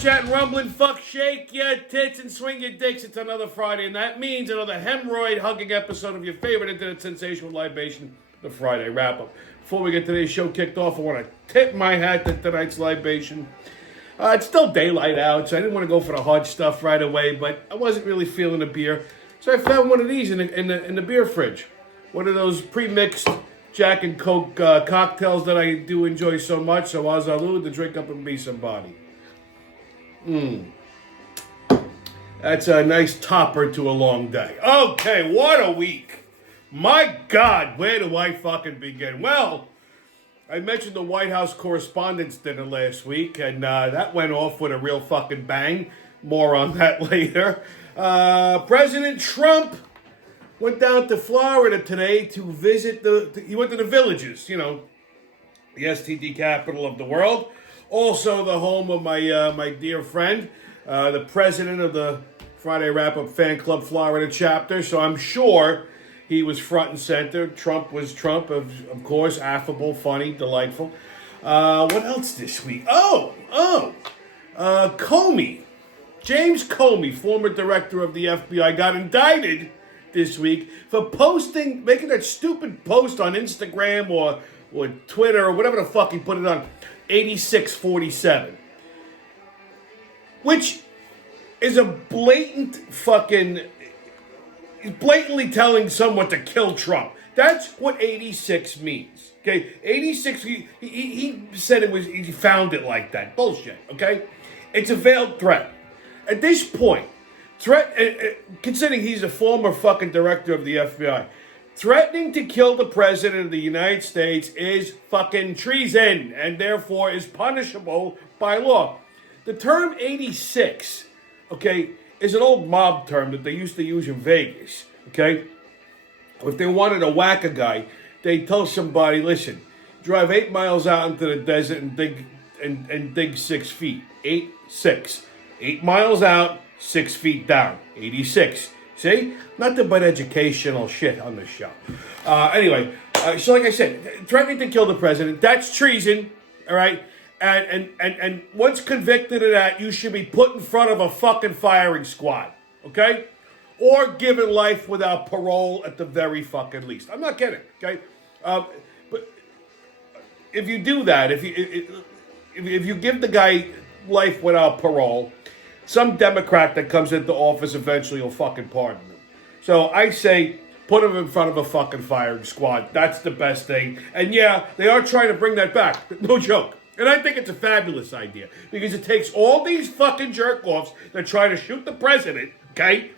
chatting, rumbling, fuck, shake your tits and swing your dicks. It's another Friday, and that means another hemorrhoid-hugging episode of your favorite internet sensation with libation, the Friday wrap-up. Before we get today's show kicked off, I want to tip my hat to tonight's libation. It's still daylight out, so I didn't want to go for the hard stuff right away, but I wasn't really feeling the beer. So I found one of these in the beer fridge. One of those pre-mixed Jack and Coke cocktails that I do enjoy so much, so Azalud to drink up and be somebody. That's a nice topper to a long day. Okay, what a week. My God, where do I fucking begin? Well, I mentioned the White House Correspondents' Dinner last week, and that went off with a real fucking bang. More on that later. President Trump went down to Florida today to visit he went to the Villages, the STD capital of the world. Also the home of my dear friend, the president of the Friday Wrap-Up Fan Club Florida chapter. So I'm sure he was front and center. Trump was Trump, of course, affable, funny, delightful. What else this week? Comey. James Comey, former director of the FBI, got indicted this week for making that stupid post on Instagram or Twitter or whatever the fuck he put it on, 8647. Which is a blatantly telling someone to kill Trump. That's what 86 means. Okay, 86. He said he found it like that. Bullshit. Okay, it's a veiled threat. At this point, considering he's a former fucking director of the FBI, threatening to kill the president of the United States is fucking treason and therefore is punishable by law. The term 86, okay, is an old mob term that they used to use in Vegas, okay? If they wanted to whack a guy, they'd tell somebody, listen, drive 8 miles out into the desert and dig 6 feet. 8 miles out, 6 feet down. 86. See? Nothing but educational shit on this show. Anyway, so like I said, threatening to kill the president, that's treason, all right? And once convicted of that, you should be put in front of a fucking firing squad, okay? Or given life without parole at the very fucking least. I'm not kidding, okay? But if you do that, if you give the guy life without parole, some Democrat that comes into office eventually will fucking pardon him. So I say, put him in front of a fucking firing squad. That's the best thing. And yeah, they are trying to bring that back. No joke. And I think it's a fabulous idea. Because it takes all these fucking jerk-offs that try to shoot the president, okay,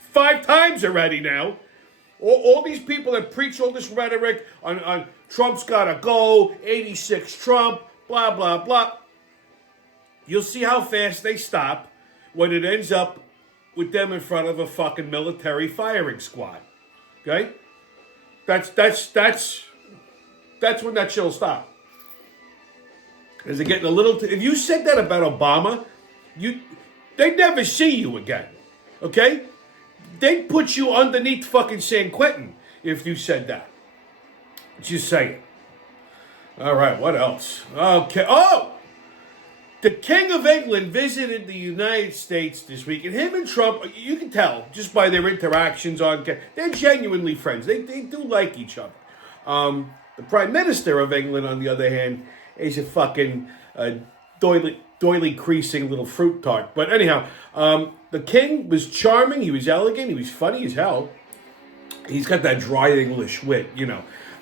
5 times already now. All these people that preach all this rhetoric on Trump's gotta go, 86 Trump, blah, blah, blah. You'll see how fast they stop when it ends up with them in front of a fucking military firing squad. Okay? That's when that shit'll stop. Because they're getting a little... if you said that about Obama, they'd never see you again. Okay? They'd put you underneath fucking San Quentin if you said that. Just saying. All right, what else? Okay. Oh! The King of England visited the United States this week, and him and Trump, you can tell just by their interactions they're genuinely friends. They do like each other. The Prime Minister of England, on the other hand, is a fucking doily creasing little fruit tart. But anyhow, the King was charming, he was elegant, he was funny as hell. He's got that dry English wit,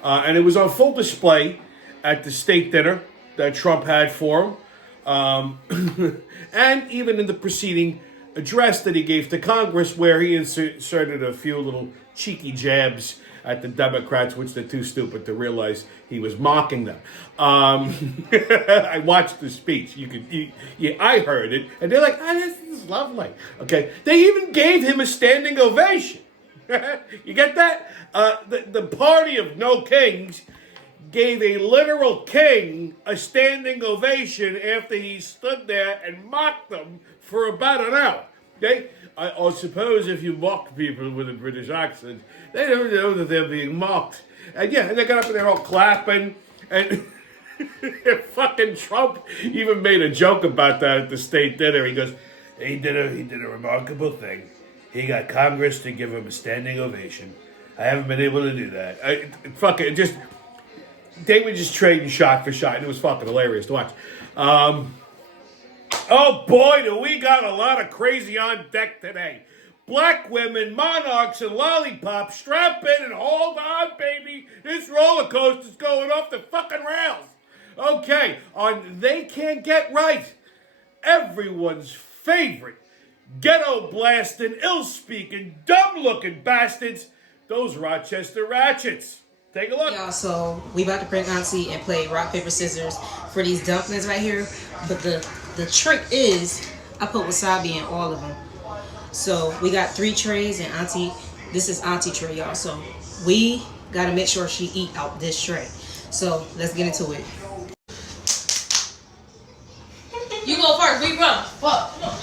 and it was on full display at the state dinner that Trump had for him. And even in the preceding address that he gave to Congress, where he inserted a few little cheeky jabs at the Democrats, which they're too stupid to realize he was mocking them. I watched the speech. I heard it, and they're like, this is lovely. Okay, they even gave him a standing ovation. You get that? The party of no kings gave a literal king a standing ovation after he stood there and mocked them for about an hour. Okay? I suppose if you mock people with a British accent, they don't know that they're being mocked. And yeah, and they got up and they're all clapping. And Fucking Trump even made a joke about that at the state dinner. He goes, he did a remarkable thing. He got Congress to give him a standing ovation. I haven't been able to do that. They were just trading shot for shot, and it was fucking hilarious to watch. Oh boy, do we got a lot of crazy on deck today. Black women, monarchs, and lollipops, strap in and hold on, baby. This roller coaster's going off the fucking rails. Okay, on They Can't Get Right, everyone's favorite ghetto blasting, ill-speaking, dumb-looking bastards, those Rochester Ratchets. Take a look. Y'all, so we about to bring Auntie and play rock, paper, scissors for these dumplings right here. But the trick is I put wasabi in all of them. So we got 3 trays and Auntie, this is Auntie tray, y'all. So we got to make sure she eat out this tray. So let's get into it. You go first. We run. Fuck. Come on.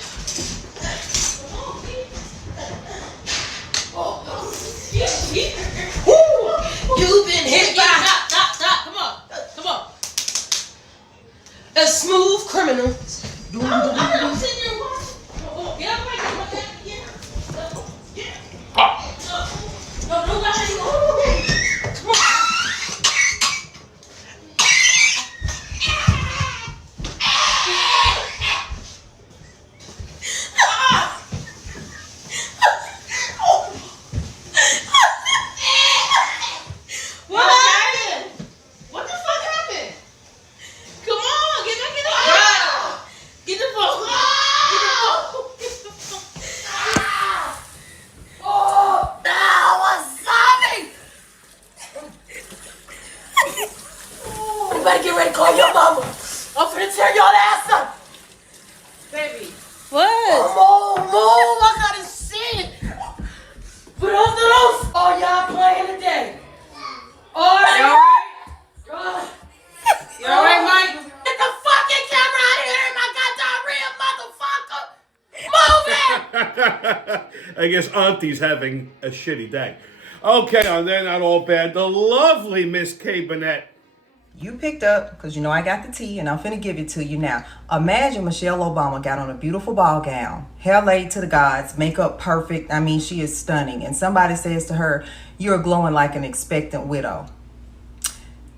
You've been hit by. Stop. Come on. A smooth criminal. I'm sitting here watching. Get up right there. No, nobody. Come on. Get ready to call your mama. I'm finna tear your ass up. Baby. What? Move. I gotta see it. For those. Oh, y'all playing today. All right. You alright, Mike? Get the fucking camera out of here, my goddamn motherfucker. Move it. I guess Auntie's having a shitty day. Okay, they're not all bad. The lovely Miss K. Burnett. You picked up, because you know I got the tea, and I'm finna give it to you now. Imagine Michelle Obama got on a beautiful ball gown, hair laid to the gods, makeup perfect. I mean, she is stunning. And somebody says to her, you're glowing like an expectant widow.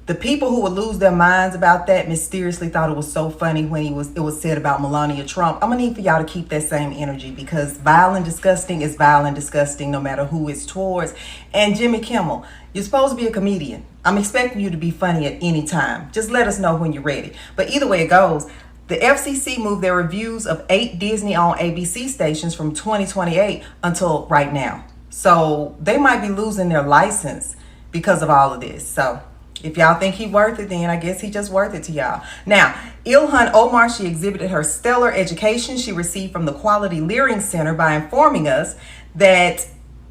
The people who would lose their minds about that mysteriously thought it was so funny when it was said about Melania Trump. I'm gonna need for y'all to keep that same energy, because vile and disgusting is vile and disgusting no matter who it's towards. And Jimmy Kimmel, you're supposed to be a comedian. I'm expecting you to be funny at any time. Just let us know when you're ready. But either way it goes, the FCC moved their reviews of 8 Disney-owned ABC stations from 2028 until right now. So they might be losing their license because of all of this. So if y'all think he worth it, then I guess he just worth it to y'all. Now, Ilhan Omar, she exhibited her stellar education she received from the Quality Learning Center by informing us that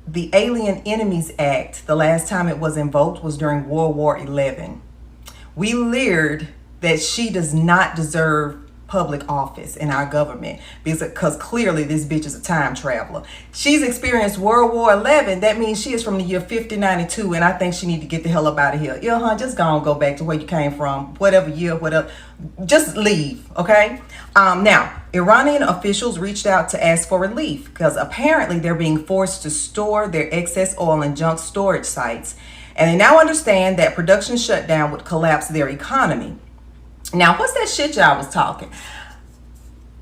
the Alien Enemies Act, the last time it was invoked was during World War XI. We leered that she does not deserve public office in our government because clearly this bitch is a time traveler. She's experienced World War XI. That means she is from the year 5092, and I think she need to get the hell up out of here. Ilhan, just go back to where you came from, whatever year, whatever. Just leave, okay? Now, Iranian officials reached out to ask for relief because apparently they're being forced to store their excess oil in junk storage sites, and they now understand that production shutdown would collapse their economy. Now, what's that shit y'all was talking?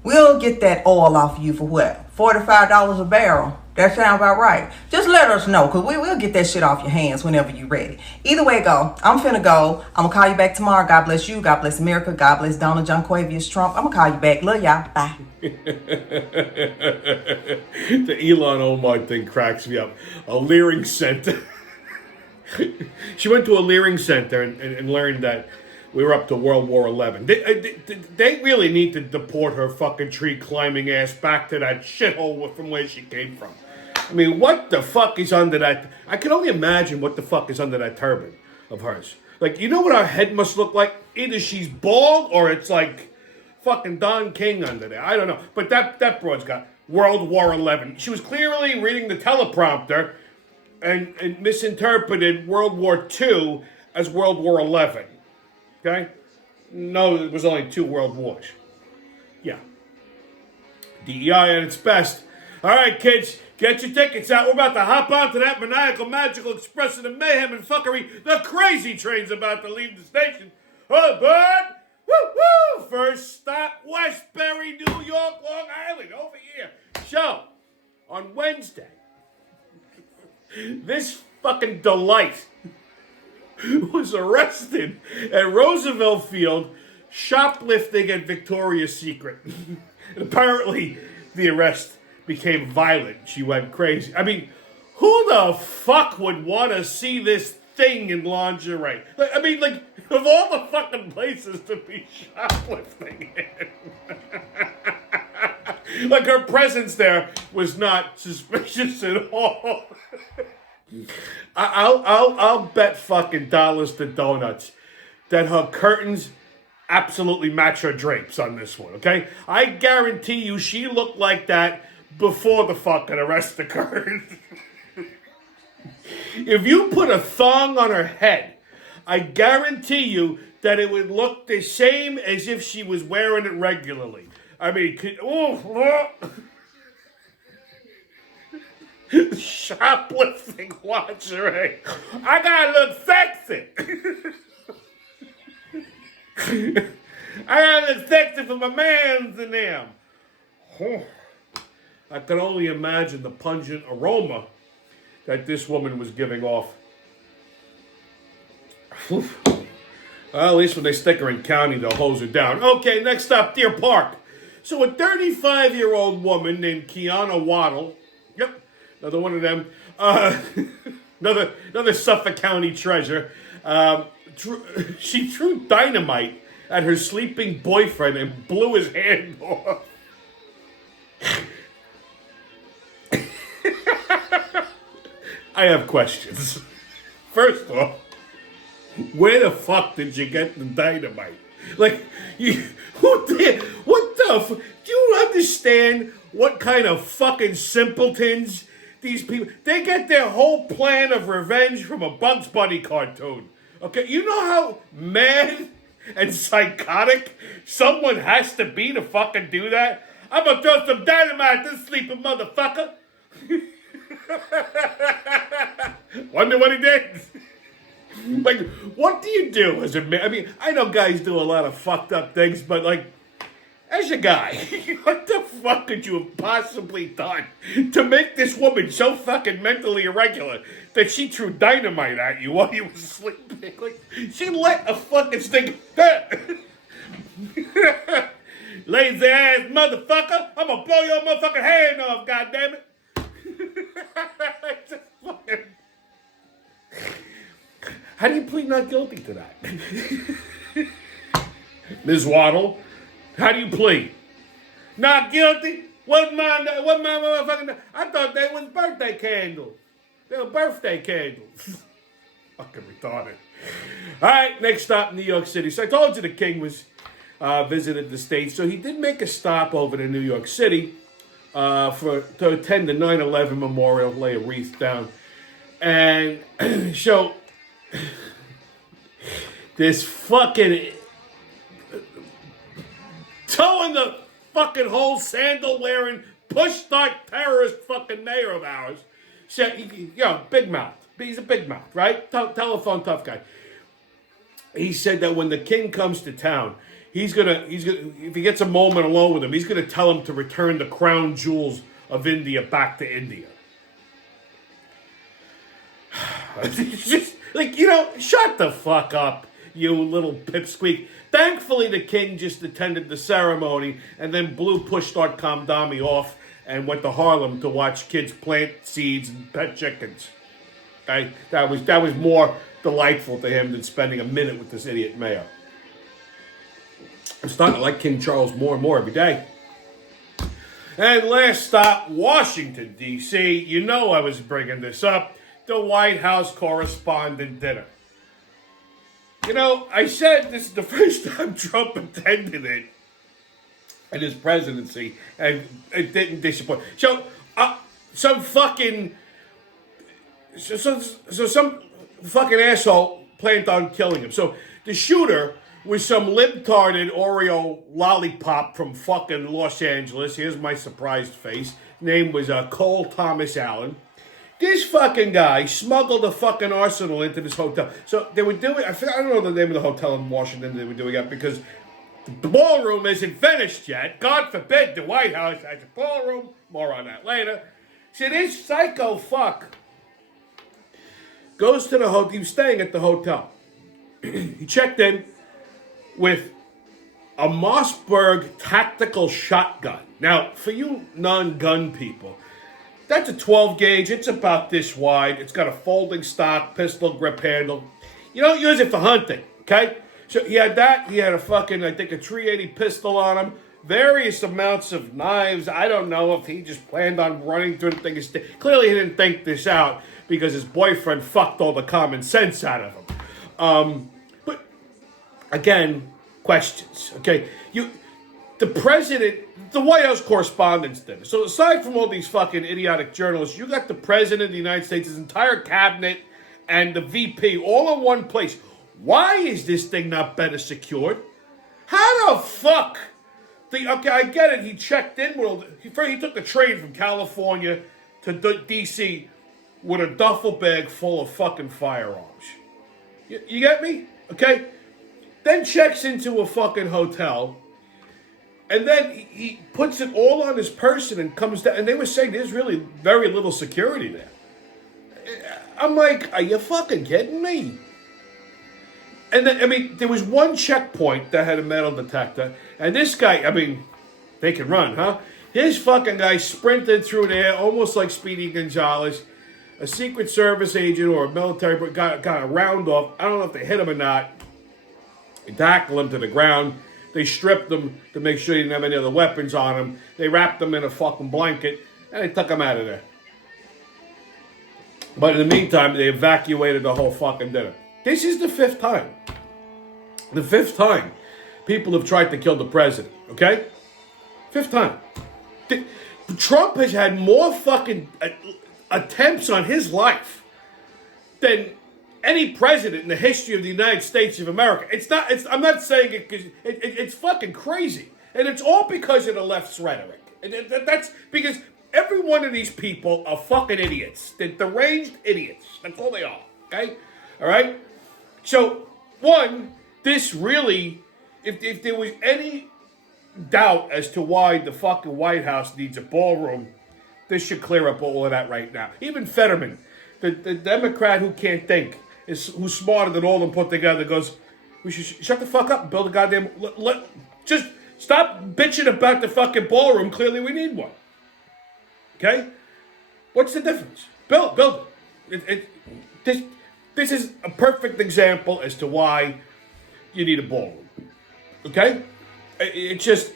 We'll get that oil off of you for what? $45 a barrel. That sound about right. Just let us know, because we will get that shit off your hands whenever you're ready. Either way it go, I'm finna go. I'm gonna call you back tomorrow. God bless you. God bless America. God bless Donald John Quavius Trump. I'm gonna call you back. Love y'all. Bye. The Elon Omar thing cracks me up. A Leering Center. She went to a Leering Center and learned that we were up to World War XI. They really need to deport her fucking tree climbing ass back to that shithole from where she came from. I mean, what the fuck is under that? I can only imagine what the fuck is under that turban of hers. Like, you know what her head must look like? Either she's bald or it's like fucking Don King under there. I don't know. But that broad's got World War XI. She was clearly reading the teleprompter and misinterpreted World War II as World War XI. Okay? No, it was only 2 world wars. Yeah. DEI at its best. All right, kids, get your tickets out. We're about to hop onto that maniacal, magical express of the mayhem and fuckery. The crazy train's about to leave the station. Oh, but woo! First stop, Westbury, New York, Long Island, over here. So, on Wednesday, this fucking delight was arrested at Roosevelt Field shoplifting at Victoria's Secret. And apparently, the arrest became violent. She went crazy. I mean, who the fuck would want to see this thing in lingerie? I mean, of all the fucking places to be shoplifting in. Like, her presence there was not suspicious at all. I'll bet fucking dollars to donuts that her curtains absolutely match her drapes on this one, okay? I guarantee you she looked like that before the fucking arrest occurred. If you put a thong on her head, I guarantee you that it would look the same as if she was wearing it regularly. I mean, shoplifting lingerie. I gotta look sexy. I gotta look sexy for my mans and them. I can only imagine the pungent aroma that this woman was giving off. Well, at least when they stick her in county, they'll hose her down. Okay, next up, Deer Park. So a 35-year-old woman named Kiana Waddle, yep, another one of them, another Suffolk County treasure, she threw dynamite at her sleeping boyfriend and blew his hand off. I have questions. First off, where the fuck did you get the dynamite? Like, what the do you understand what kind of fucking simpletons these people, they get their whole plan of revenge from a Bugs Bunny cartoon. Okay, you know how mad and psychotic someone has to be to fucking do that? I'm gonna throw some dynamite at this sleeping motherfucker. Wonder what he did. Like, what do you do as a man? I mean, I know guys do a lot of fucked up things, but like, as a guy, what the fuck could you have possibly done to make this woman so fucking mentally irregular that she threw dynamite at you while you were sleeping? Like, she let a fucking stink. Lazy ass motherfucker, I'm gonna blow your motherfucking hand off, goddammit. Just fucking... How do you plead not guilty to that? Ms. Waddle, how do you plead? Not guilty? What my motherfucking... I thought they was birthday candles. They were birthday candles. Fucking retarded. All right, next stop, New York City. So I told you the king was visited the States. So he did make a stop over to New York City to attend the 9/11 memorial, lay a wreath down. And so... this fucking towing the fucking whole sandal wearing push start terrorist fucking mayor of ours said, big mouth. He's a big mouth, right? Telephone tough guy. He said that when the king comes to town, he's gonna if he gets a moment alone with him, he's gonna tell him to return the crown jewels of India back to India. It's just like, shut the fuck up, you little pipsqueak. Thankfully, the king just attended the ceremony and then blew Push Start Kamdami off and went to Harlem to watch kids plant seeds and pet chickens. Okay? That was more delightful to him than spending a minute with this idiot mayor. I'm starting to like King Charles more and more every day. And last stop, Washington, D.C. You know I was bringing this up. The White House Correspondent Dinner. I said this is the first time Trump attended it in his presidency, and it didn't disappoint. So, some fucking asshole planned on killing him. So, the shooter with some libtarded Oreo lollipop from fucking Los Angeles. Here's my surprised face. Name was Cole Thomas Allen. This fucking guy smuggled a fucking arsenal into this hotel. So they were doing, I don't know the name of the hotel in Washington they were doing it because the ballroom isn't finished yet. God forbid the White House has a ballroom. More on that later. See, this psycho fuck goes to the hotel. He was staying at the hotel. He checked in with a Mossberg tactical shotgun. Now, for you non-gun people, that's a 12 gauge. It's about this wide. It's got a folding stock, pistol grip handle. You don't use it for hunting, okay? So he had that. He had a fucking, I think, a 380 pistol on him. Various amounts of knives. I don't know if he just planned on running through the thing. Clearly, he didn't think this out because his boyfriend fucked all the common sense out of him. But again, questions. Okay, the president, the White House correspondents did it. So aside from all these fucking idiotic journalists, you got the president of the United States, his entire cabinet, and the VP all in one place. Why is this thing not better secured? How the fuck? Okay, I get it. He checked in with. He took the train from California to D.C. with a duffel bag full of fucking firearms. You get me? Okay. Then checks into a fucking hotel. And then he puts it all on his person and comes down. And they were saying there's really very little security there. I'm like, are you fucking kidding me? And then, I mean, there was one checkpoint that had a metal detector. And this guy, I mean, they can run, huh? This fucking guy sprinted through there almost like Speedy Gonzalez. A Secret Service agent or a military got a round off. I don't know if they hit him or not. They tackled him to the ground. They stripped him to make sure he didn't have any other weapons on him. They wrapped him in a fucking blanket, and they took him out of there. But in the meantime, they evacuated the whole fucking dinner. This is the fifth time. The fifth time people have tried to kill the president, okay? Fifth time. Trump has had more fucking attempts on his life than any president in the history of the United States of America. I'm not saying it because it's fucking crazy. And it's all because of the left's rhetoric. And that's because every one of these people are fucking idiots. They're deranged idiots. That's all they are. Okay? All right? So, one, this really, if there was any doubt as to why the fucking White House needs a ballroom, this should clear up all of that right now. Even Fetterman, the Democrat who can't think, who's smarter than all of them put together, goes, we should shut the fuck up and build a goddamn... just stop bitching about the fucking ballroom. Clearly we need one. Okay? What's the difference? Build it. This is a perfect example as to why you need a ballroom. Okay? It just...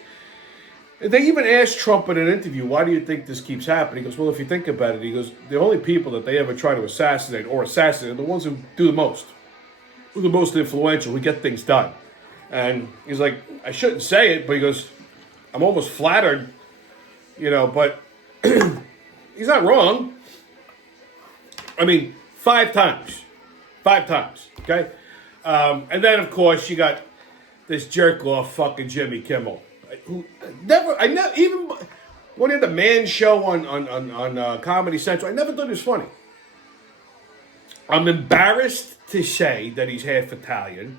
They even asked Trump in an interview, why do you think this keeps happening? He goes, well, if you think about it, he goes, the only people that they ever try to assassinate are the ones who do the most. Who are the most influential, who get things done. And he's like, I shouldn't say it, but he goes, I'm almost flattered, but he's not wrong. I mean, 5 times. 5 times, okay? And then, of course, you got this jerk-off fucking Jimmy Kimmel. Who even when he had the Man Show on Comedy Central, I never thought he was funny. I'm embarrassed to say that he's half Italian.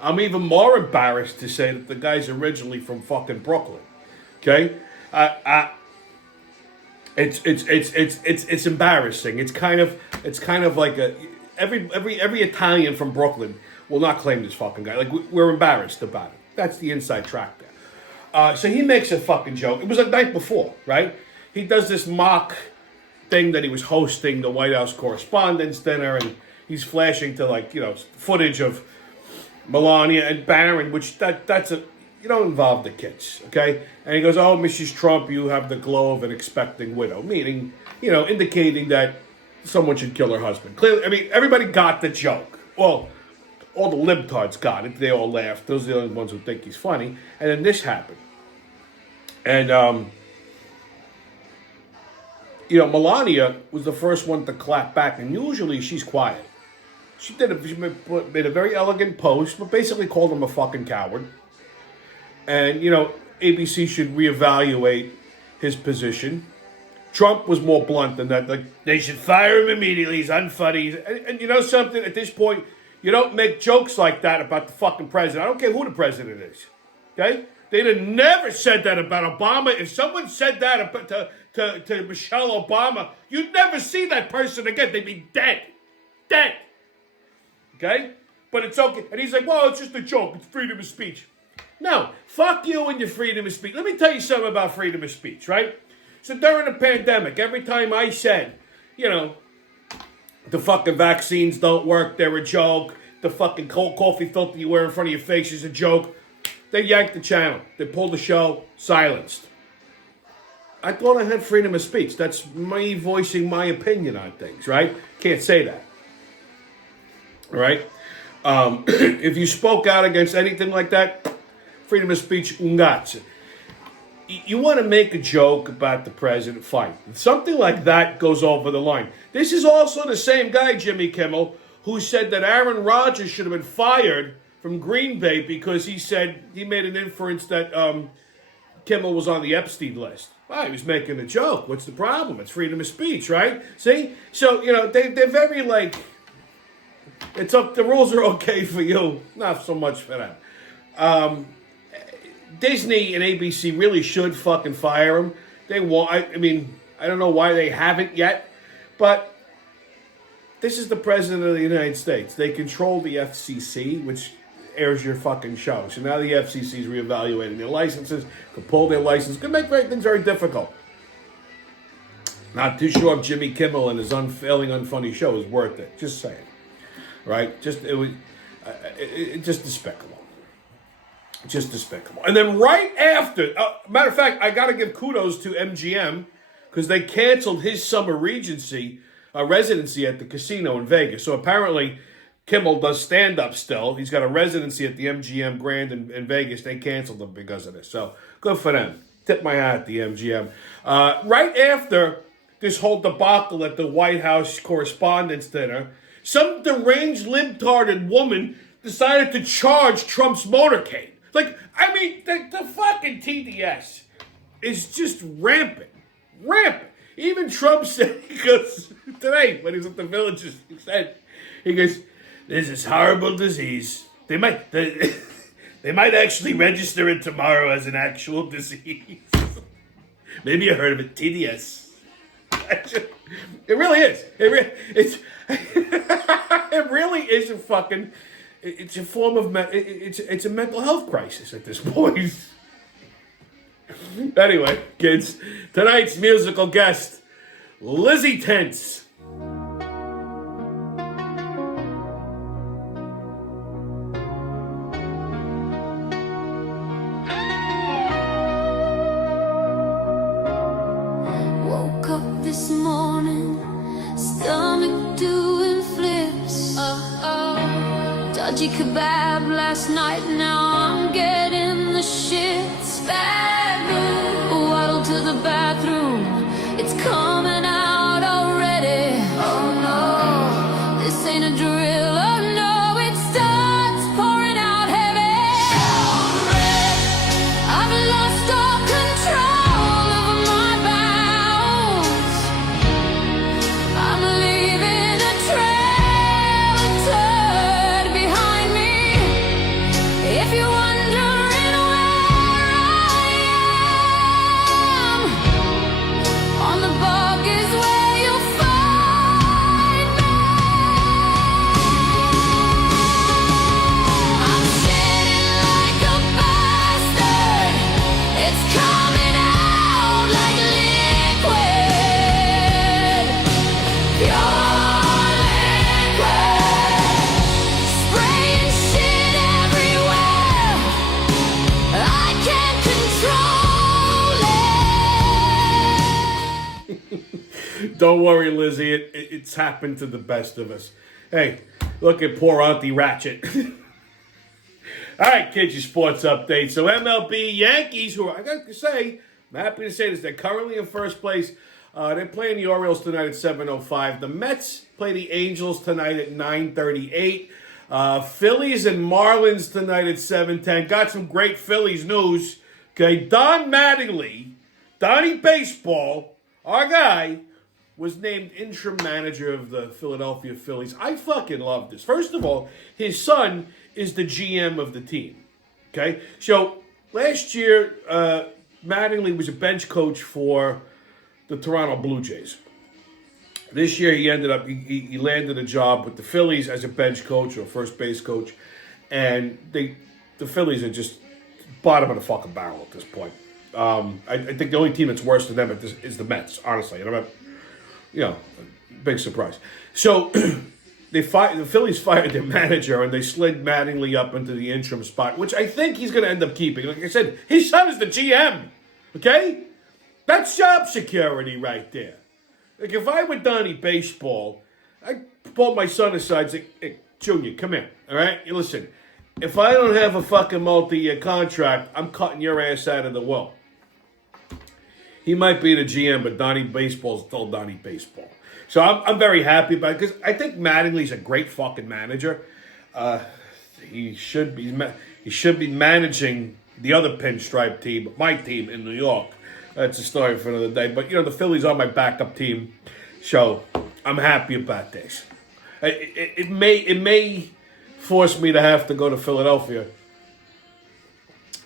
I'm even more embarrassed to say that the guy's originally from fucking Brooklyn. Okay, it's embarrassing. It's kind of like every Italian from Brooklyn will not claim this fucking guy. Like we're embarrassed about it. That's the inside track there. So he makes a fucking joke. It was the night before, right? He does this mock thing that he was hosting the White House Correspondents' Dinner, and he's flashing to footage of Melania and Barron, which you don't involve the kids, okay? And he goes, oh, Mrs. Trump, you have the glow of an expecting widow, meaning, indicating that someone should kill her husband. Clearly, I mean, everybody got the joke. Well, all the libtards got it. They all laughed. Those are the only ones who think he's funny. And then this happened. And, Melania was the first one to clap back. And usually she's quiet. She made a very elegant post, but basically called him a fucking coward. And, you know, ABC should reevaluate his position. Trump was more blunt than that. Like, they should fire him immediately. He's unfunny. And you know something? At this point, you don't make jokes like that about the fucking president. I don't care who the president is. Okay? They'd have never said that about Obama. If someone said that to Michelle Obama, you'd never see that person again. They'd be dead. Dead. Okay? But it's okay. And he's like, well, it's just a joke. It's freedom of speech. No. Fuck you and your freedom of speech. Let me tell you something about freedom of speech, right? So during the pandemic, every time I said, you know, the fucking vaccines don't work, they're a joke, the fucking cold coffee filter you wear in front of your face is a joke, they yanked the channel. They pulled the show, silenced. I thought I had freedom of speech. That's me voicing my opinion on things, right? Can't say that. Right? If you spoke out against anything like that, freedom of speech, ungazzi. You want to make a joke about the president, fine. Something like that goes over the line. This is also the same guy, Jimmy Kimmel, who said that Aaron Rodgers should have been fired from Green Bay because he said he made an inference that Kimmel was on the Epstein list. Well, he was making a joke. What's the problem? It's freedom of speech, right? See? So, you know, they're very like, it's up, the rules are okay for you, not so much for them. Disney and ABC really should fucking fire him. They want. I mean, I don't know why they haven't yet, but this is the president of the United States. They control the FCC, which airs your fucking show. So now the FCC is reevaluating their licenses, could pull their license, could make things very difficult. Not too sure if Jimmy Kimmel and his unfailing, unfunny show is worth it. Just saying, right? Just despicable. Just despicable. And then right after, matter of fact, I got to give kudos to MGM because they canceled his summer residency at the casino in Vegas. So apparently Kimmel does stand-up still. He's got a residency at the MGM Grand in Vegas. They canceled him because of this. So good for them. Tip my hat, the MGM. Right after this whole debacle at the White House Correspondents' Dinner, some deranged, libtarded woman decided to charge Trump's motorcade. Like, I mean, the fucking TDS is just rampant. Rampant. Even Trump said, he goes, today, when he was at the Villages, he goes, there's this horrible disease. They might actually register it tomorrow as an actual disease. Maybe you heard of it, TDS. It really is. It really is a fucking... It's a form of it's a mental health crisis at this point. Anyway, kids, tonight's musical guest, Lizzie Tense. Woke up this morning, stomach doing flips. Dodgy kebab last night, now I'm getting the shits. Bad mood, waddle to the bathroom, it's coming out already. Oh no, this ain't a drill, oh no, it starts pouring out heavy. Red, I've lost all control over my bowels. I'm leaving a trail of turd behind me. If you're wondering where I am, on the bog is where you'll find me. I'm shitting like a bastard. It's coming out like liquid, pure liquid, spraying shit everywhere. I can't control it. Don't worry, Lizzie. It's happened to the best of us. Hey, look at poor Auntie Ratchet. All right, kids, your sports update. So MLB Yankees, who I got to say, I'm happy to say this, they're currently in first place They're playing the Orioles tonight at 7:05. The Mets play the Angels tonight at 9:38. Phillies and Marlins tonight at 7:10. Got some great Phillies news. Okay, Don Mattingly, Donnie Baseball, our guy, was named interim manager of the Philadelphia Phillies. I fucking love this. First of all, his son is the GM of the team. Okay, so last year, Mattingly was a bench coach for the Toronto Blue Jays. This year, he landed a job with the Phillies as a bench coach or first base coach, and the Phillies are just bottom of the fucking barrel at this point. I think the only team that's worse than them is the Mets, honestly. And big surprise. So the Phillies fired their manager and they slid Mattingly up into the interim spot, which I think he's going to end up keeping. Like I said, his son is the GM. Okay, that's job security right there. Like if I were Donnie Baseball, I'd pull my son aside and say, "Hey, Junior, come here. All right, you listen. If I don't have a fucking multi-year contract, I'm cutting your ass out of the will." He might be the GM, but Donnie Baseball's still Donnie Baseball. So I'm very happy about it because I think Mattingly's a great fucking manager. He should be managing the other pinstripe team, my team in New York. That's a story for another day. But the Phillies are my backup team, so I'm happy about this. It may force me to have to go to Philadelphia,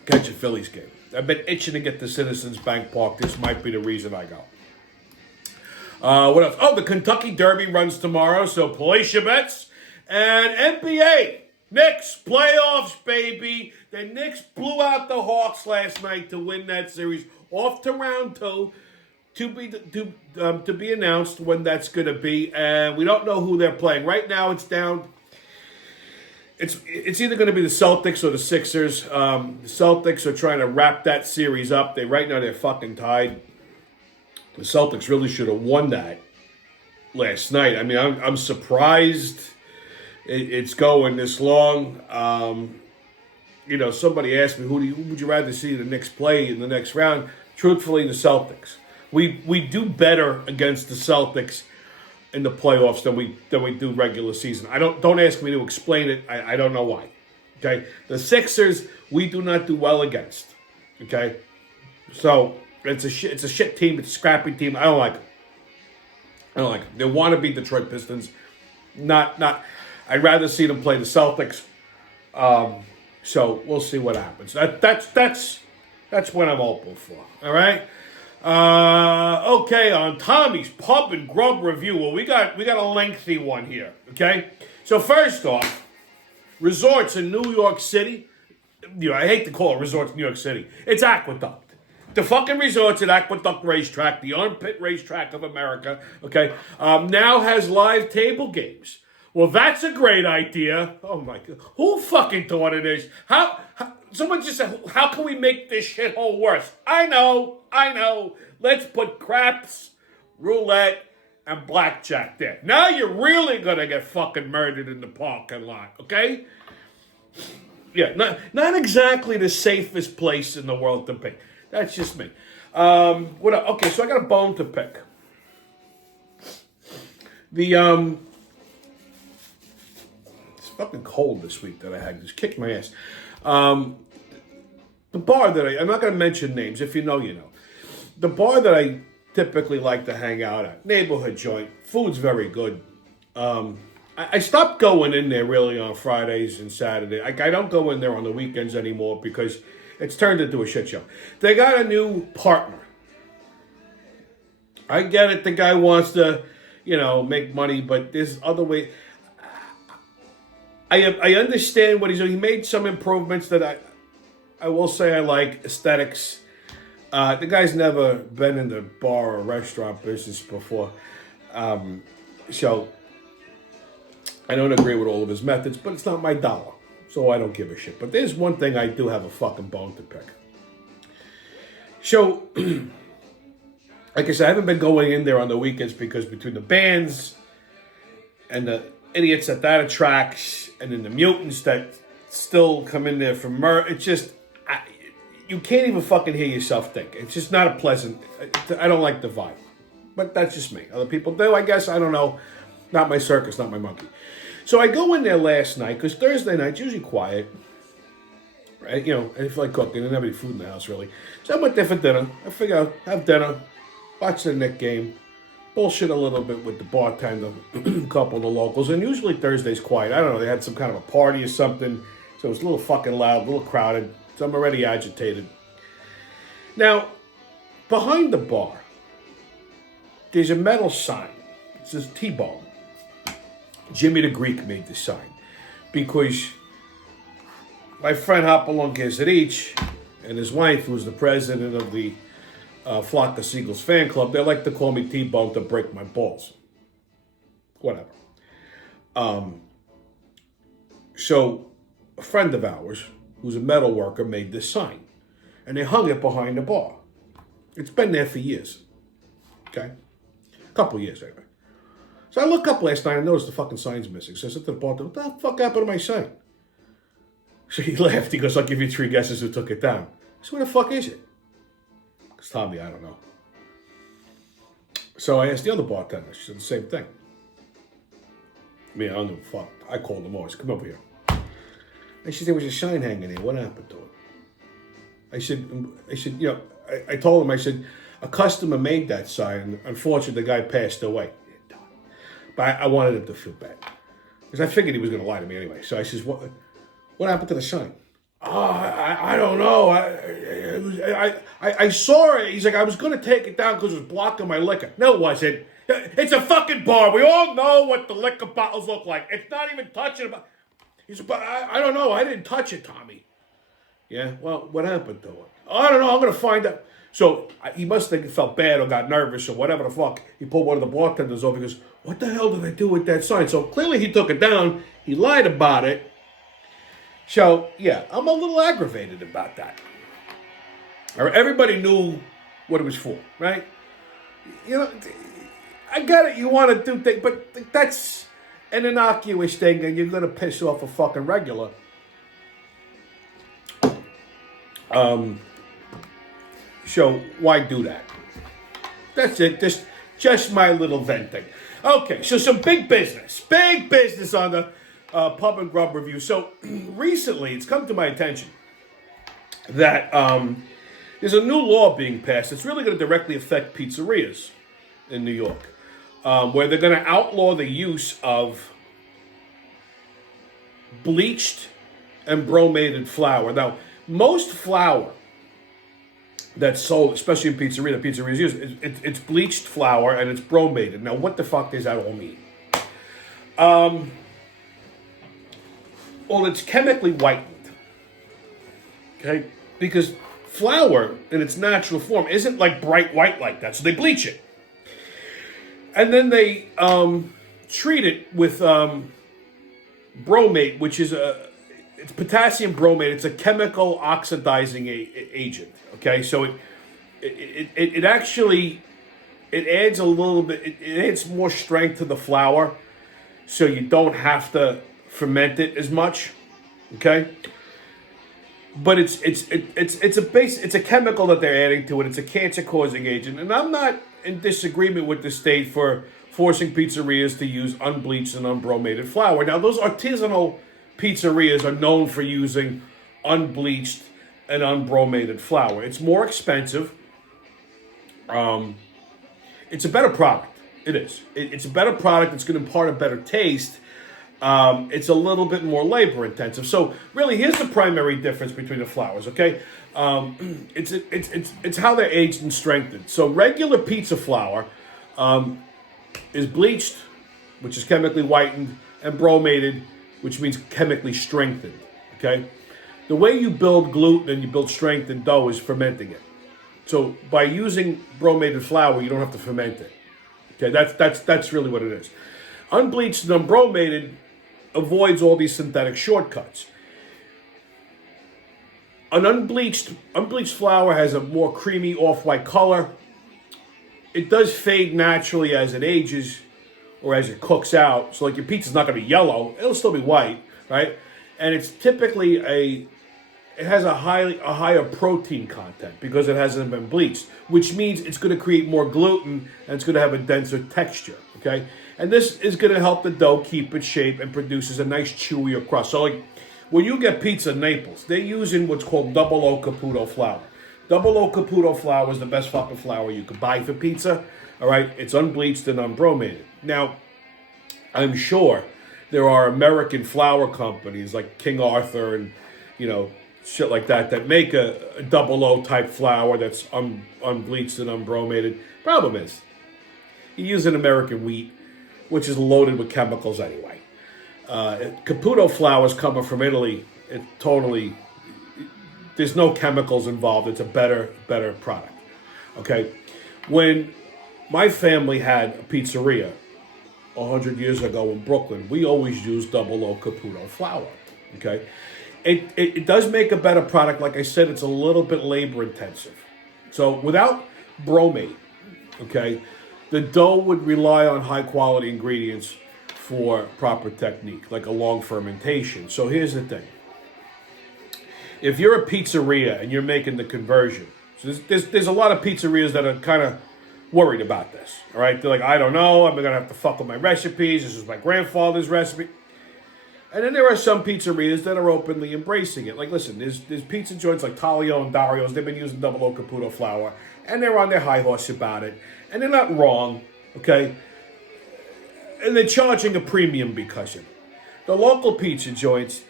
catch a Phillies game. I've been itching to get to Citizens Bank Park. This might be the reason I go. What else? Oh, the Kentucky Derby runs tomorrow, so place your bets. And NBA, Knicks, playoffs, baby. The Knicks blew out the Hawks last night to win that series. Off to round 2 to be announced when that's going to be. And we don't know who they're playing. Right now it's down. It's either going to be the Celtics or the Sixers. The Celtics are trying to wrap that series up. Right now they're fucking tied. The Celtics really should have won that last night. I mean, I'm surprised it's going this long. Somebody asked me, who would you rather see the Knicks play in the next round? Truthfully, the Celtics. We do better against the Celtics in the playoffs than we do regular season. Don't ask me to explain it. I don't know why. Okay, the Sixers we do not do well against. Okay, so it's a shit team. It's a scrappy team. I don't like it. They want to beat Detroit Pistons. Not. I'd rather see them play the Celtics. So we'll see what happens. That's what I'm hoping for. All right. Okay, on Tommy's Pub and Grub review. Well, we got a lengthy one here. Okay. So first off, resorts in New York City. I hate to call it resorts in New York City. It's Aqueduct. The fucking resorts at Aqueduct Racetrack, the armpit racetrack of America. Okay. Now has live table games. Well, that's a great idea. Oh, my God. Who fucking thought of this? Someone just said, how can we make this shithole worse? I know. Let's put craps, roulette, and blackjack there. Now you're really going to get fucking murdered in the parking lot, okay? Yeah, not exactly the safest place in the world to pick. That's just me. Okay, so I got a bone to pick. It's fucking cold this week that I had. Just kicked my ass. The bar that I'm not going to mention names. If you know, you know. The bar that I typically like to hang out at, neighborhood joint. Food's very good. I stopped going in there really on Fridays and Saturdays. I don't go in there on the weekends anymore because it's turned into a shit show. They got a new partner. I get it. The guy wants to, make money, but there's other way. I understand what he's doing. He made some improvements that I will say I like. Aesthetics. The guy's never been in the bar or restaurant business before. So I don't agree with all of his methods, but it's not my dollar. So I don't give a shit. But there's one thing I do have a fucking bone to pick. So, like I said, I haven't been going in there on the weekends because between the bands and the idiots that attracts and then the mutants that still come in there for it's just, you can't even fucking hear yourself think. It's just not a pleasant, I don't like the vibe. But that's just me. Other people do, I guess. I don't know. Not my circus, not my monkey. So I go in there last night, because Thursday night's usually quiet. Right? You know, I feel like cooking. I didn't have any food in the house, really. So I went there for dinner. I figured I'd have dinner, watch the Knicks game, bullshit a little bit with the bartender, a couple of the locals. And usually Thursday's quiet. I don't know. They had some kind of a party or something. So it was a little fucking loud, a little crowded. So I'm already agitated. Now, behind the bar, there's a metal sign. It says T-Bone. Jimmy the Greek made this sign. Because my friend Hopalong Kesarich and his wife, who's the president of the Flock of Seagulls fan club, they like to call me T-Bone to break my balls. Whatever. So, a friend of ours, who's a metal worker, made this sign. And they hung it behind the bar. It's been there for years. Okay? A couple years, anyway. So I look up last night and noticed the fucking sign's missing. So I said to the bartender, what the fuck happened to my sign? So he laughed. He goes, I'll give you 3 guesses who took it down. I said, where the fuck is it? Because Tommy, I don't know. So I asked the other bartender. She said the same thing. I mean, I don't know fuck. I called them all. I said, come over here. And she said, there was a sign hanging there. What happened to it? I said, you know, I told him, I said, a customer made that sign. Unfortunately, the guy passed away. But I wanted him to feel bad. Because I figured he was going to lie to me anyway. So I says, what happened to the sign? Oh, I don't know. I saw it. He's like, I was going to take it down because it was blocking my liquor. No, it wasn't. It's a fucking bar. We all know what the liquor bottles look like. It's not even touching it. He said, but I don't know. I didn't touch it, Tommy. Yeah, well, what happened to it? I don't know. I'm going to find out. So he must think he felt bad or got nervous or whatever the fuck. He pulled one of the bartenders over. He goes, what the hell did I do with that sign? So clearly he took it down. He lied about it. So, yeah, I'm a little aggravated about that. Everybody knew what it was for, right? You know, I get it. You want to do things, but that's an innocuous thing, and you're going to piss off a fucking regular. So why do that? That's it. Just my little venting. Okay, so some big business on the Pub and Grub review. So recently, it's come to my attention that there's a new law being passed. It's really going to directly affect pizzerias in New York, where they're going to outlaw the use of bleached and bromated flour. Now, most flour that's sold, especially in pizzeria, the pizzerias use, it's bleached flour and it's bromated. Now, what the fuck does that all mean? Well, it's chemically whitened. Okay? Because flour in its natural form isn't like bright white like that, so they bleach it. And then they treat it with bromate, which is it's potassium bromate. It's a chemical oxidizing agent. Okay, so it actually adds a little bit. It adds more strength to the flour, so you don't have to ferment it as much. Okay, but it's a chemical that they're adding to it. It's a cancer causing agent, and I'm not in disagreement with the state for forcing pizzerias to use unbleached and unbromated flour. Now, those artisanal pizzerias are known for using unbleached and unbromated flour. It's more expensive. It's a better product. It is. It's a better product. It's going to impart a better taste. It's a little bit more labor intensive. So really, here's the primary difference between the flours. Okay, it's how they're aged and strengthened. So regular pizza flour is bleached, which is chemically whitened, and bromated, which means chemically strengthened. Okay. The way you build gluten and you build strength in dough is fermenting it. So by using bromated flour, you don't have to ferment it. Okay, that's really what it is. Unbleached and unbromated avoids all these synthetic shortcuts. An unbleached flour has a more creamy off-white color. It does fade naturally as it ages or as it cooks out. So like your pizza's not going to be yellow. It'll still be white, right? And it's typically it has a higher protein content because it hasn't been bleached, which means it's going to create more gluten and it's going to have a denser texture. Okay, and this is going to help the dough keep its shape and produces a nice chewier crust. So like when you get pizza in Naples, they're using what's called double O Caputo flour. Double O Caputo flour is the best fucking flour you could buy for pizza. All right, it's unbleached and unbromated. Now, I'm sure there are American flour companies like King Arthur and, you know, shit like that that make a double O type flour that's unbleached and unbromated. Problem is, you use an American wheat, which is loaded with chemicals anyway. Caputo flour is coming from Italy. It totally, there's no chemicals involved. It's a better product. Okay, when my family had a pizzeria 100 years ago in Brooklyn, we always used double O Caputo flour. Okay, it does make a better product. Like I said, it's a little bit labor intensive. So without bromate, okay, the dough would rely on high quality ingredients for proper technique, like a long fermentation. So here's the thing. If you're a pizzeria and you're making the conversion, so there's a lot of pizzerias that are kind of worried about this, all right? They're like, I don't know, I'm going to have to fuck with my recipes. This is my grandfather's recipe. And then there are some pizzerias that are openly embracing it. Like, listen, there's pizza joints like Taglio and Dario's. They've been using double O Caputo flour, and they're on their high horse about it. And they're not wrong, okay? And they're charging a premium because of it. The local pizza joints,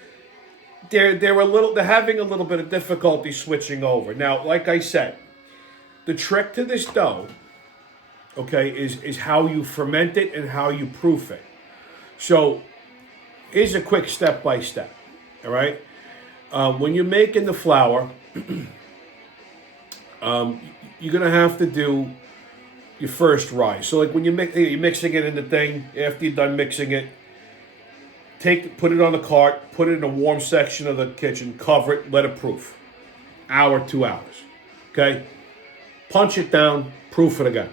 they're having a little bit of difficulty switching over. Now, like I said, the trick to this dough, okay, is how you ferment it and how you proof it. So here's a quick step-by-step, all right? When you're making the flour, you're going to have to do your first rise. So like when you're mixing it in the thing, after you're done mixing it, put it on the cart, put it in a warm section of the kitchen, cover it, let it proof. Hour, 2 hours, okay? Punch it down, proof it again.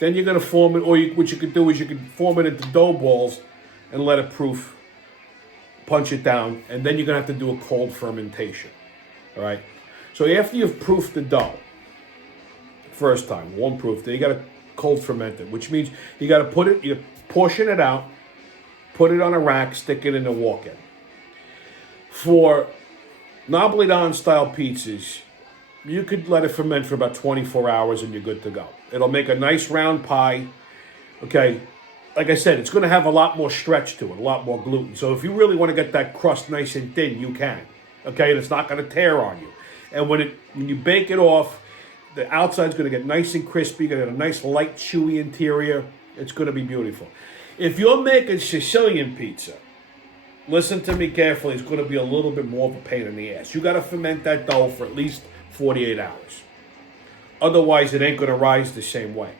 Then you're going to form it, or what you could do is you can form it into dough balls and let it proof, punch it down, and then you're going to have to do a cold fermentation, all right? So after you've proofed the dough, first time, warm proof, then you got to cold ferment it, which means you got to you portion it out, put it on a rack, stick it in a walk-in. For Napolitan style pizzas, you could let it ferment for about 24 hours and you're good to go. It'll make a nice round pie. Okay, like I said, it's going to have a lot more stretch to it, a lot more gluten. So if you really want to get that crust nice and thin, you can. Okay, and it's not going to tear on you. And when you bake it off, the outside's going to get nice and crispy. You're going to get a nice light, chewy interior. It's going to be beautiful. If you're making Sicilian pizza, listen to me carefully. It's going to be a little bit more of a pain in the ass. You got to ferment that dough for at least 48 hours. Otherwise, it ain't going to rise the same way.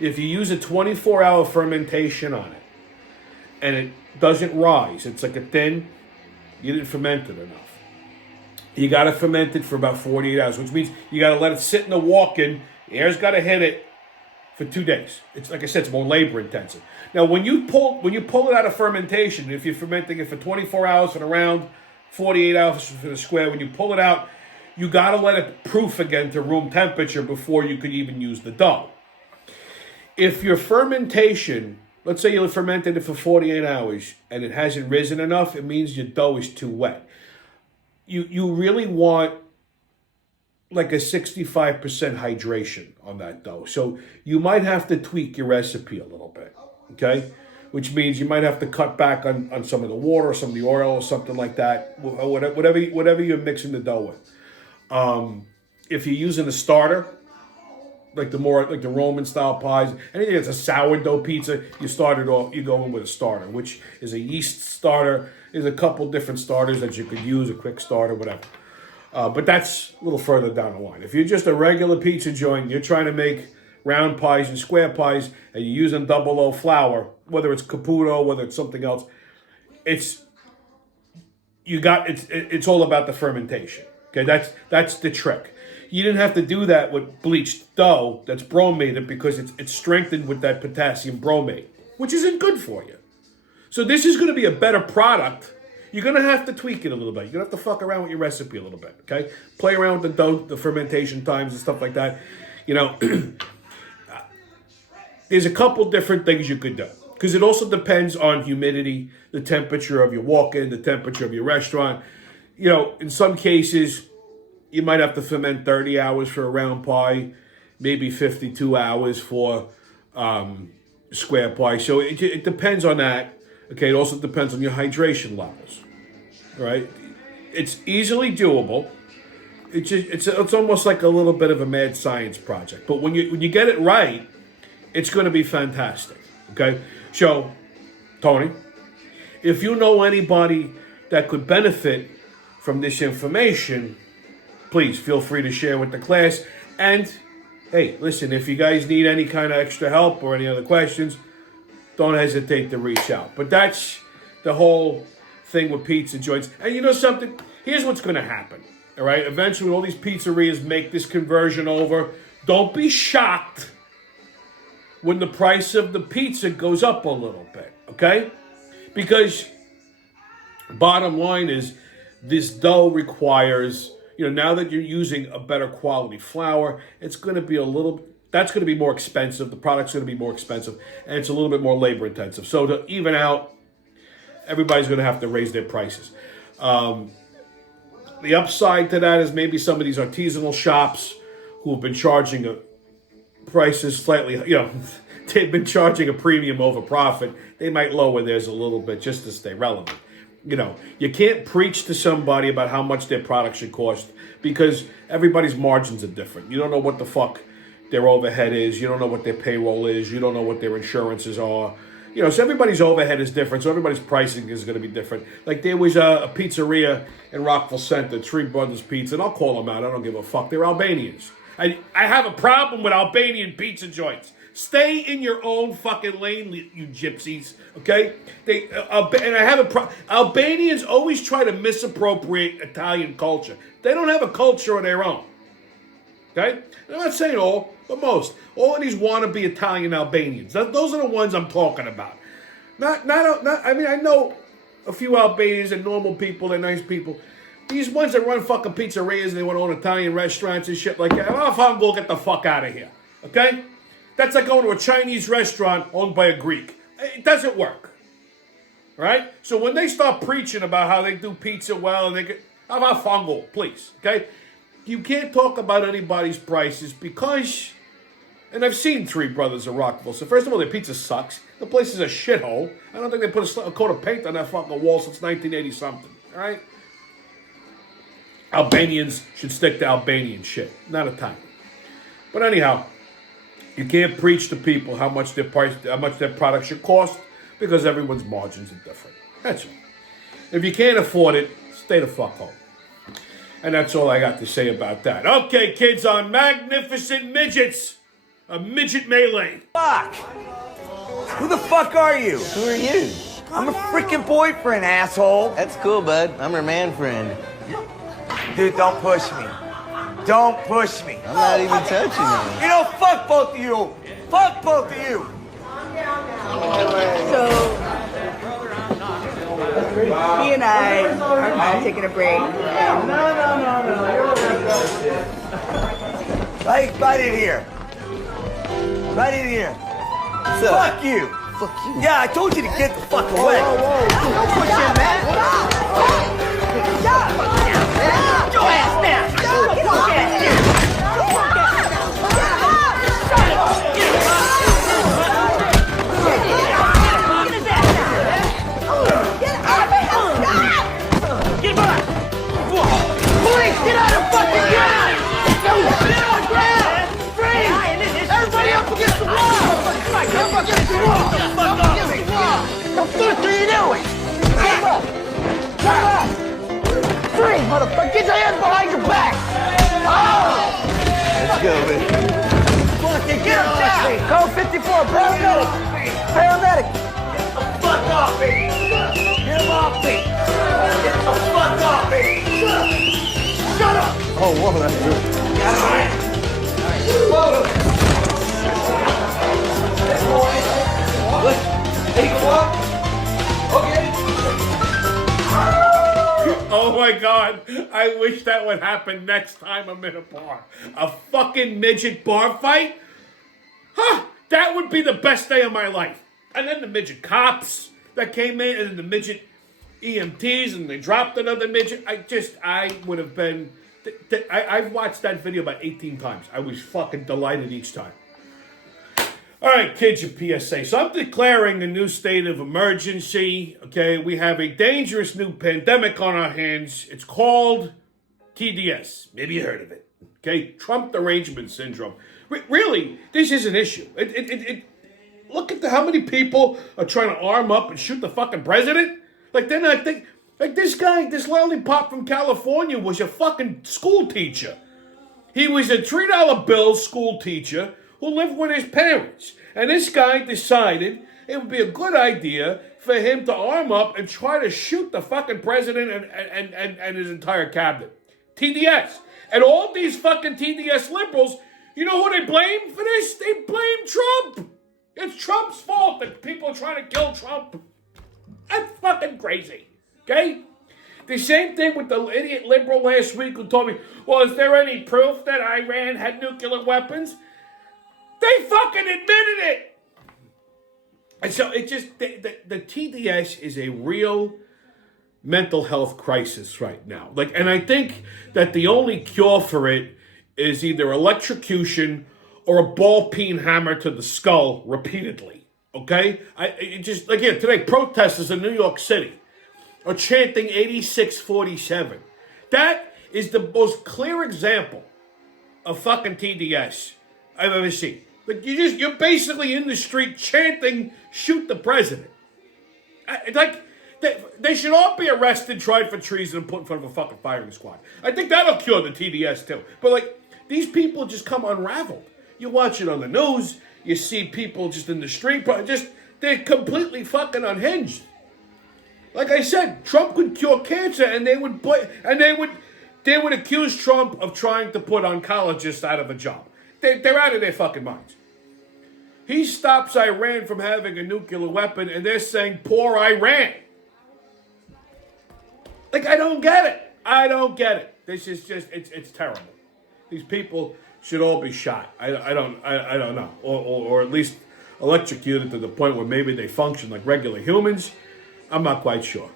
If you use a 24-hour fermentation on it and it doesn't rise, it's like a thin, you didn't ferment it enough. You got to ferment it for about 48 hours, which means you got to let it sit in the walk-in. The air's got to hit it for 2 days. It's like I said, it's more labor intensive. Now, when you pull it out of fermentation, if you're fermenting it for 24 hours for the round, 48 hours for the square, when you pull it out, you got to let it proof again to room temperature before you could even use the dough. If your fermentation, let's say you fermented it for 48 hours and it hasn't risen enough, it means your dough is too wet. You really want like a 65% hydration on that dough. So you might have to tweak your recipe a little bit, okay? Which means you might have to cut back on some of the water or some of the oil or something like that, whatever you're mixing the dough with. If you're using a starter, like the Roman style pies, anything that's a sourdough pizza, you go in with a starter, which is a yeast starter. There's a couple different starters that you could use, a quick starter, whatever. But that's a little further down the line. If you're just a regular pizza joint, you're trying to make round pies and square pies, and you're using double O flour, whether it's Caputo, whether it's something else, it's all about the fermentation. Okay, that's the trick. You didn't have to do that with bleached dough that's bromated because it's strengthened with that potassium bromate, which isn't good for you. So this is going to be a better product you're going to have to tweak it a little bit. You're going to have to fuck around with your recipe a little bit, okay? Play around with the dough, the fermentation times and stuff like that. You know, there's a couple different things you could do. Because it also depends on humidity, the temperature of your walk-in, the temperature of your restaurant. You know, in some cases, you might have to ferment 30 hours for a round pie, maybe 52 hours for square pie. So it depends on that. Okay, it also depends on your hydration levels. Right? It's easily doable. It's almost like a little bit of a mad science project. But when you get it right, it's going to be fantastic. Okay? So, Tony, if you know anybody that could benefit from this information, please feel free to share with the class. And, hey, listen, if you guys need any kind of extra help or any other questions, don't hesitate to reach out. But that's the whole thing with pizza joints. And you know something? Here's what's going to happen. All right? Eventually, all these pizzerias make this conversion over. Don't be shocked when the price of the pizza goes up a little bit, okay? Because bottom line is this dough requires, you know, now that you're using a better quality flour, it's going to be that's going to be more expensive. The product's going to be more expensive, and it's a little bit more labor intensive. So to even out, everybody's going to have to raise their prices. The upside to that is maybe some of these artisanal shops who have been charging prices slightly, you know, they've been charging a premium over profit. They might lower theirs a little bit just to stay relevant. You know, you can't preach to somebody about how much their product should cost because everybody's margins are different. You don't know what the fuck their overhead is. You don't know what their payroll is. You don't know what their insurances are. You know, so everybody's overhead is different. So everybody's pricing is going to be different. Like there was a pizzeria in Rockville Center, Three Brothers Pizza, and I'll call them out. I don't give a fuck. They're Albanians. I have a problem with Albanian pizza joints. Stay in your own fucking lane, you gypsies. Okay? And I have a Albanians always try to misappropriate Italian culture. They don't have a culture of their own. Okay? I'm not saying all, but most. All of these wannabe Italian Albanians. Those are the ones I'm talking about. I mean, I know a few Albanians and normal people. They're nice people. These ones that run fucking pizzerias and they want to own Italian restaurants and shit like that. I'm going to get the fuck out of here. Okay? That's like going to a Chinese restaurant owned by a Greek. It doesn't work. Right? So when they start preaching about how they do pizza well and they get... How about fungal, please? Okay? You can't talk about anybody's prices because... And I've seen Three Brothers of Rockville. So first of all, their pizza sucks. The place is a shithole. I don't think they put a coat of paint on that fucking wall since 1980-something. All right? Albanians should stick to Albanian shit, not Italian. But anyhow, you can't preach to people how much their product should cost because everyone's margins are different. That's it. If you can't afford it, stay the fuck home. And that's all I got to say about that. Okay, kids, on Magnificent Midgets, a midget melee. Fuck! Who the fuck are you? Who are you? I'm a freaking boyfriend, asshole. That's cool, bud. I'm her man friend. Dude, don't push me. Don't push me. I'm not even touching you. You know, fuck both of you. Fuck both of you. So, he and I are taking a break. Right in here. Right in here. So, Fuck you. fuck you. Yeah, I told you to get the fuck away. Don't push him, man. Get your ass down. Get your ass down. Police, get out of the fucking ground! Get on the ground! Freeze! Everybody up against the wall! Up against the wall! What the fuck are you doing? Come up! Come up! Freeze, motherfucker! Get your hands behind your back! Oh! Let's go, man. Fucking get him down! Code 54, paramedic! Paramedic! Get the fuck off me! Get him off me! Get the fuck off me! Shut up! Oh, whoa, that's good. Hey, go up. Okay. my God. I wish that would happen next time I'm in a bar. A fucking midget bar fight? Huh, that would be the best day of my life. And then the midget cops that came in, and then the midget EMTs, and they dropped another midget. I would have been... I've watched that video about 18 times. I was fucking delighted each time. All right, kids, your PSA. So I'm declaring a new state of emergency. Okay, we have a dangerous new pandemic on our hands. It's called TDS. Maybe you heard of it. Okay, Trump derangement syndrome. Really, this is an issue. Look at how many people are trying to arm up and shoot the fucking president. Like they're not think. Like this guy, this lollipop from California was a fucking school teacher. He was a $3 bill school teacher who lived with his parents. And this guy decided it would be a good idea for him to arm up and try to shoot the fucking president and his entire cabinet. TDS. And all these fucking TDS liberals, you know who they blame for this? They blame Trump. It's Trump's fault that people are trying to kill Trump. That's fucking crazy. Okay? The same thing with the idiot liberal last week who told me, well, is there any proof that Iran had nuclear weapons? They fucking admitted it. And so it just, the TDS is a real mental health crisis right now. And I think that the only cure for it is either electrocution or a ball peen hammer to the skull repeatedly. Okay? Today, protesters in New York City are chanting 8647. That is the most clear example of fucking TDS I've ever seen. You're basically in the street chanting, shoot the president. They should all be arrested, tried for treason, and put in front of a fucking firing squad. I think that'll cure the TDS too. But these people just come unraveled. You watch it on the news, you see people just in the street, they're completely fucking unhinged. Like I said, Trump could cure cancer, and they would accuse Trump of trying to put oncologists out of a job. They're out of their fucking minds. He stops Iran from having a nuclear weapon, and they're saying, poor Iran. I don't get it. I don't get it. This is just, it's terrible. These people should all be shot. I don't know. Or at least electrocuted to the point where maybe they function like regular humans. I'm not quite sure.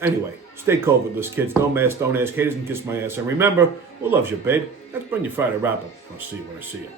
Anyway, stay COVIDless, kids. Don't mask, don't ask, haters, and kiss my ass. And remember, who loves you, babe? That's been your Friday wrap-up. I'll see you when I see you.